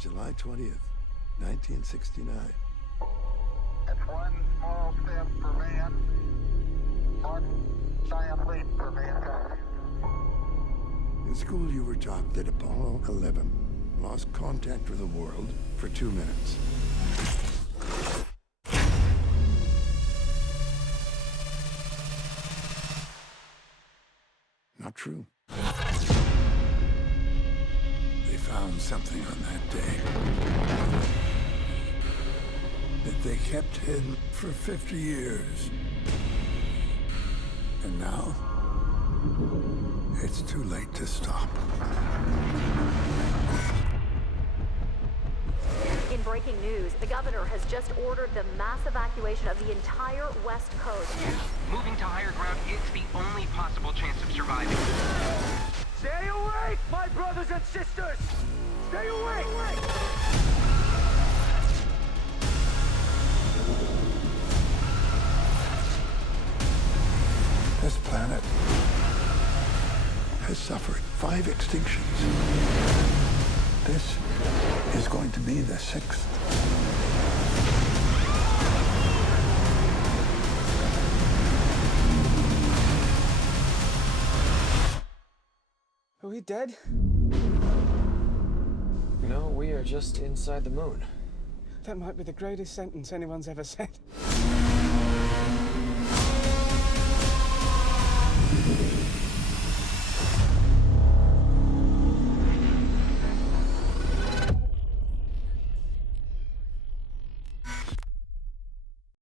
July 20th, 1969. It's one small step for man, one giant leap for mankind. In school, you were taught that Apollo 11 lost contact with the world for 2 minutes. Not true. They found something on that day that they kept hidden for 50 years. And now, it's too late to stop. In breaking news, the governor has just ordered the mass evacuation of the entire West Coast. Moving to higher ground is the only possible chance of surviving. Stay awake, my brothers and sisters! Stay awake! This planet has suffered 5 extinctions. This is going to be the 6th. Are we dead? No, we are just inside the moon. That might be the greatest sentence anyone's ever said.